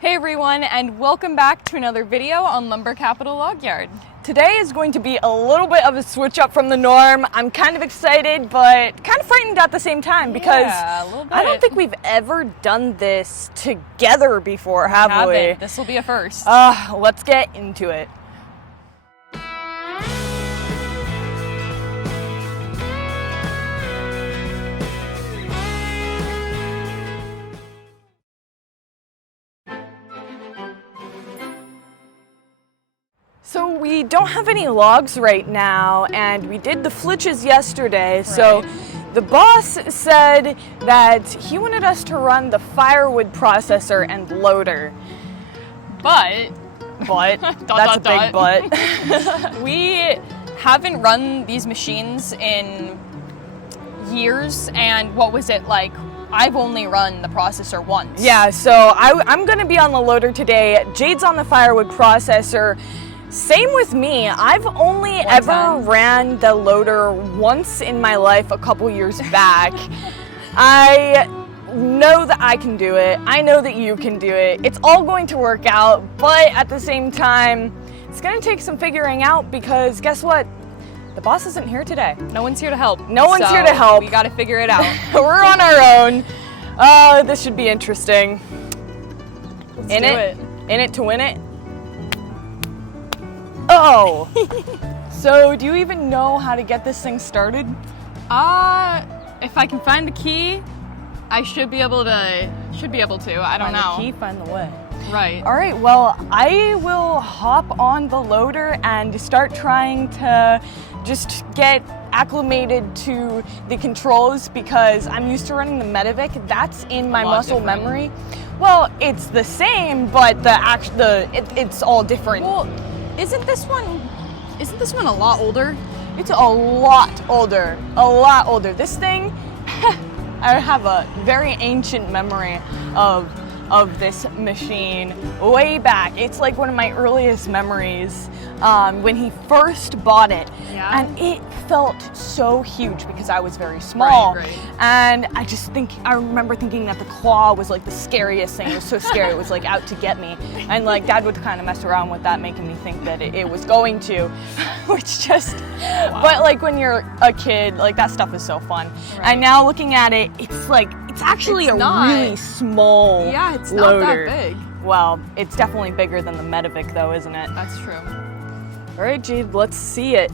Hey everyone, and welcome back to another video on Lumber Capital Log Yard. Today is going to be a little bit of a switch up from the norm. I'm kind of excited, but kind of frightened at the same time because Yeah, a little bit. I don't think we've ever done this together before, have we? This will be a first. Let's get into it. So we don't have any logs right now, and we did the flitches yesterday. So the boss said that he wanted us to run the Firewood processor and loader. But That's a big but. we haven't run these machines in years, and what was it like? I've only run the processor once. Yeah, so I'm gonna be on the loader today. Jade's on the Firewood processor. Same with me. I've only ever ran the loader once in my life a couple years back. I know that I can do it. I know that you can do it. It's all going to work out, but at the same time, it's gonna take some figuring out because guess what? The boss isn't here today. No one's here to help. No one's here to help. We gotta figure it out. We're on our own. This should be interesting. Let's do it. In it to win it. Oh! So, do you even know how to get this thing started? If I can find the key, I should be able to. I don't know. Find the key, find the way. Right. All right, well, I will hop on the loader and start trying to just get acclimated to the controls because I'm used to running the Medivic. That's in my muscle memory. Well, it's the same, but it's all different. Well, isn't this one a lot older? It's a lot older. A lot older. This thing, I have a very ancient memory of this machine way back. It's like one of my earliest memories when he first bought it. Yeah. And it felt so huge because I was very small. Right. And I remember thinking that the claw was like the scariest thing. It was so scary. It was like out to get me. And like Dad would kind of mess around with that, making me think that it was going to, which just, but like when you're a kid, like that stuff is so fun. Right. And now looking at it, it's actually really small loader. Yeah, it's not that big. Well, it's definitely bigger than the Medivic though, isn't it? That's true. All right, Jade, let's see it.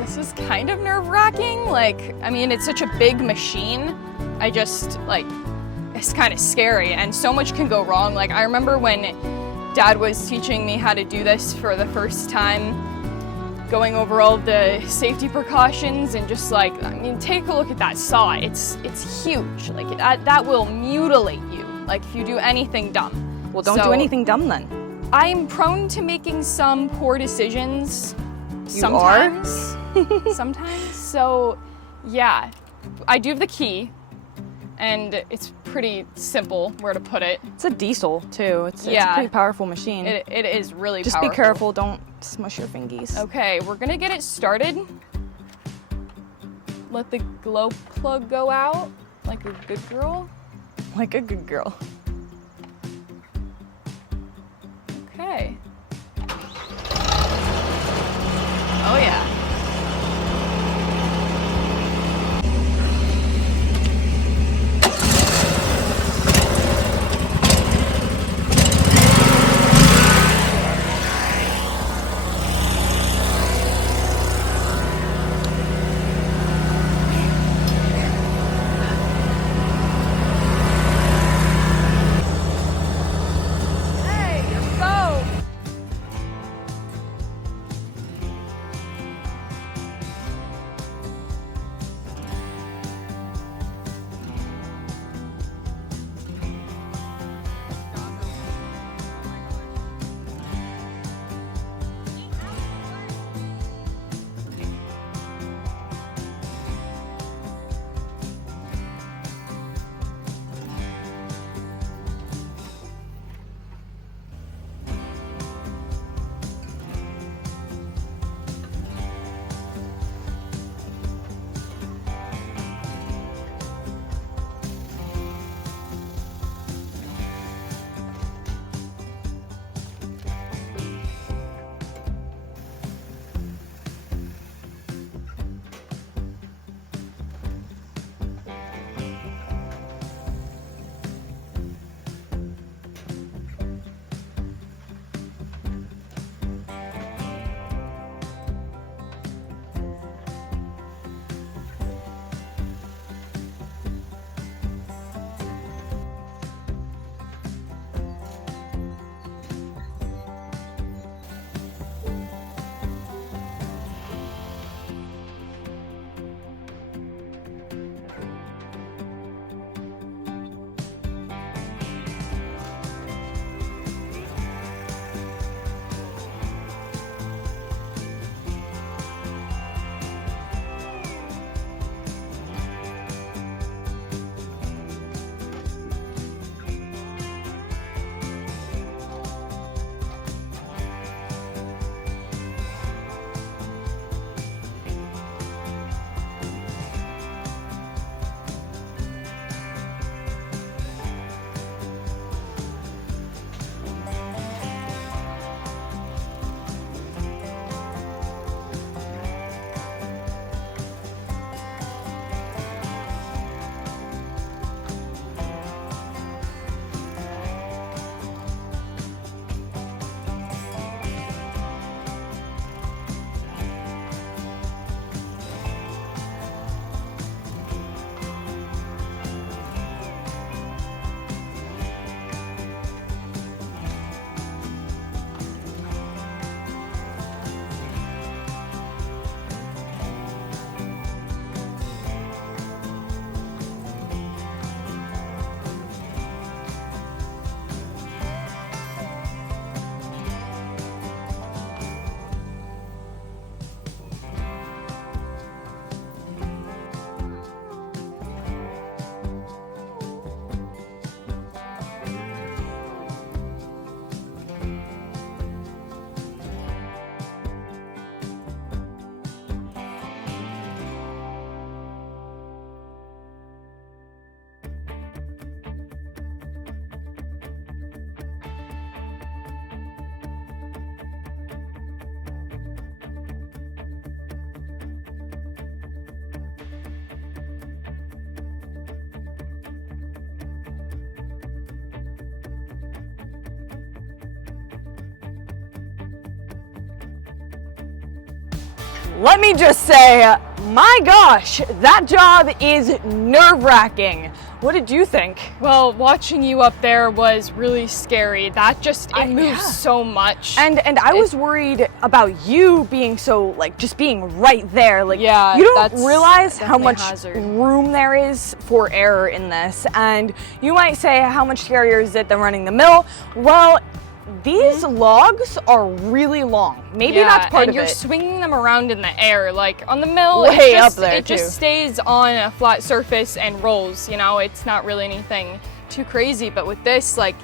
This is kind of nerve-wracking. Like, I mean, it's such a big machine. It's kind of scary and so much can go wrong. Like, I remember when Dad was teaching me how to do this for the first time, going over all of the safety precautions and just like, I mean, take a look at that saw. It's huge. Like, that will mutilate you, like, if you do anything dumb. Well, don't do anything dumb then. I'm prone to making some poor decisions. Sometimes. Sometimes. So, yeah, I do have the key, and it's pretty simple where to put it. It's a diesel too. It's a pretty powerful machine. It is really Just powerful. be careful, don't smush your fingies. Okay, we're gonna get it started. Let the glow plug go out like a good girl. Like a good girl. Okay. Oh yeah. let me just say, my gosh, that job is nerve-wracking. What did you think? Well, watching you up there was really scary. That just, it moves yeah. so much. And I was worried about you being so, like, just being right there. Like, yeah, you don't realize how much hazard. room there is for error in this. And you might say, how much scarier is it than running the mill? Well, these logs are really long. Maybe that's part of it. And you're swinging them around in the air. Like on the mill, way up there it just stays on a flat surface and rolls. You know, it's not really anything too crazy. But with this, like,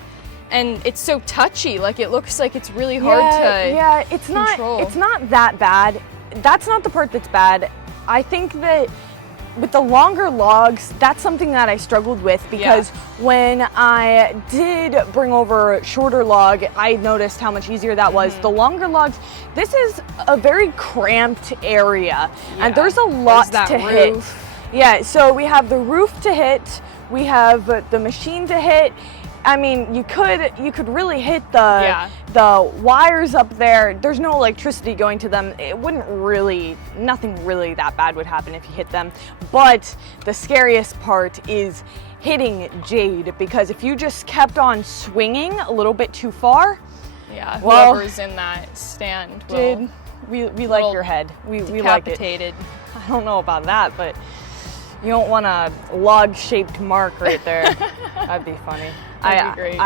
and it's so touchy. Like it looks like it's really hard to control. It's not that bad. That's not the part that's bad. I think that with the longer logs, that's something that I struggled with because when I did bring over shorter log, I noticed how much easier that was. The longer logs, this is a very cramped area and there's a lot to hit. Yeah, so we have the roof to hit, we have the machine to hit. I mean, you could really hit the wires up there. There's no electricity going to them. It wouldn't really, nothing really that bad would happen if you hit them. But the scariest part is hitting Jade, because if you just kept on swinging a little bit too far, whoever's in that stand Jade, we like your head. We like it. Decapitated. I don't know about that, but you don't want a log-shaped mark right there. That'd be funny. That'd be great.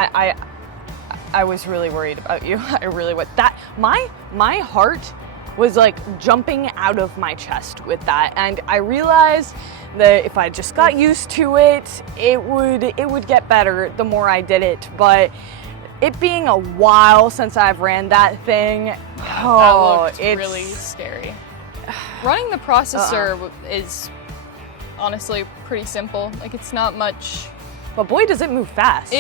I was really worried about you. I really was. That my heart was like jumping out of my chest with that, and I realized that if I just got used to it, it would get better the more I did it. But it being a while since I've ran that thing, that looked really scary. Running the processor is honestly pretty simple. Like it's not much. But boy, does it move fast.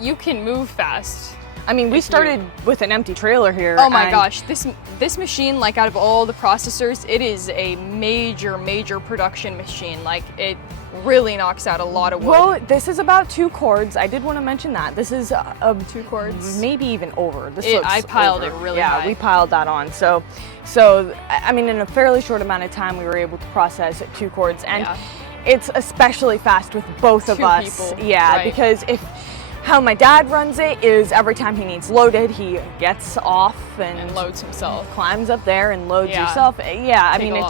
You can move fast. I mean, we started with an empty trailer here. Oh my gosh, this machine, like out of all the processors, it is a major production machine. Like it really knocks out a lot of wood. Well, this is about 2 cords. I did want to mention that. This is 2 cords. Maybe even over. I piled it really high. Yeah, we piled that on. So I mean, in a fairly short amount of time, we were able to process 2 cords, and it's especially fast with both of us. People. Yeah, right. Because how my dad runs it is every time he needs loaded, he gets off and loads himself. Climbs up there and loads yourself. Yeah, I mean, it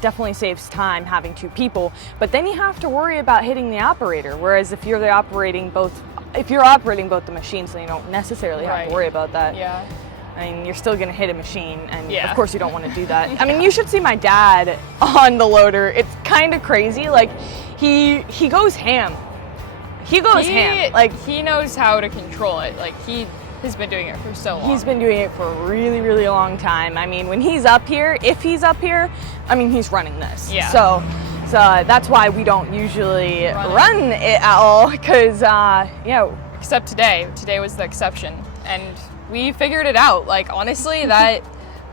definitely saves time having 2 people. But then you have to worry about hitting the operator. Whereas if you're operating both the machines, then you don't necessarily have to worry about that. Yeah. I mean, you're still gonna hit a machine, and of course you don't want to do that. I mean, you should see my dad on the loader. It's kind of crazy. Like, he goes ham. He goes ham. Like, he knows how to control it. Like, he has been doing it for so long. He's been doing it for a really, really long time. I mean, when he's up here, if he's up here, I mean, he's running this. Yeah. So that's why we don't usually run it at all, because Except today. Today was the exception, and we figured it out. Like, honestly, that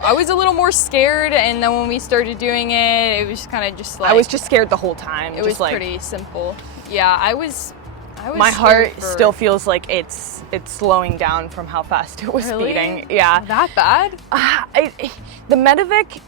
I was a little more scared, and then when we started doing it, it was kind of just like... I was just scared the whole time. It was pretty simple. Yeah, I was my heart still feels like it's slowing down from how fast it was speeding. Yeah. That bad? The Medivac,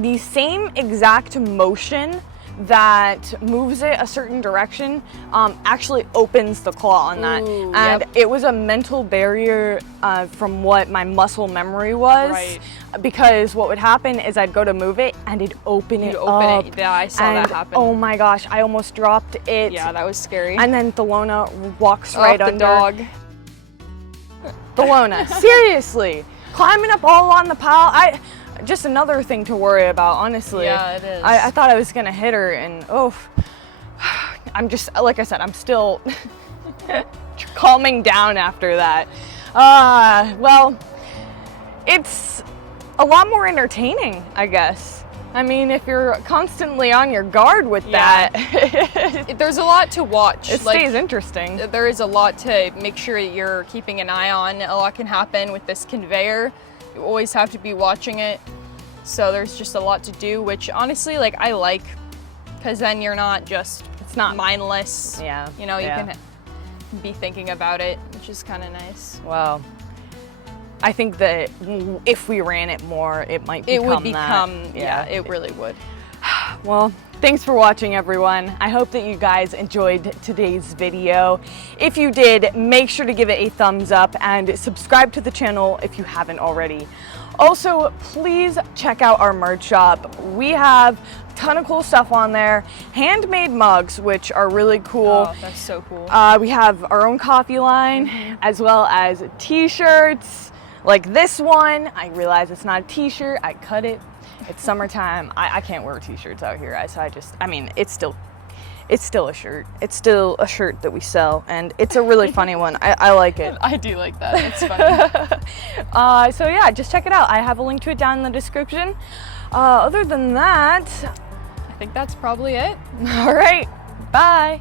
the same exact motion that moves it a certain direction actually opens the claw on that. And it was a mental barrier from what my muscle memory was. Right. Because what would happen is I'd go to move it and it'd open it up. Yeah, I saw that happen. Oh my gosh, I almost dropped it. Yeah, that was scary. And then Thelona walks right under. The dog. Thelona, seriously, climbing up all on the pile. Just another thing to worry about, honestly. Yeah, it is. I thought I was gonna hit her, and I'm just, like I said, I'm still calming down after that. Well, it's a lot more entertaining, I guess. I mean, if you're constantly on your guard with that. There's a lot to watch. It stays interesting. There is a lot to make sure that you're keeping an eye on. A lot can happen with this conveyor. You always have to be watching it. So there's just a lot to do, which honestly, like, I like, because then you're not just, it's not mindless. Yeah. You know, you can be thinking about it, which is kind of nice. Well, I think that if we ran it more, it might become It would become, that. yeah, it really would. Well, thanks for watching, everyone. I hope that you guys enjoyed today's video. If you did, make sure to give it a thumbs up and subscribe to the channel if you haven't already. Also, please check out our merch shop. We have a ton of cool stuff on there. Handmade mugs, which are really cool. Oh, that's so cool. We have our own coffee line, as well as t-shirts like this one. I realize it's not a t-shirt, I cut it. It's summertime. I can't wear t-shirts out here, so I mean, it's still a shirt. It's still a shirt that we sell, and it's a really funny one. I like it. I do like that. It's funny. So yeah, just check it out. I have a link to it down in the description. Other than that, I think that's probably it. all right, bye.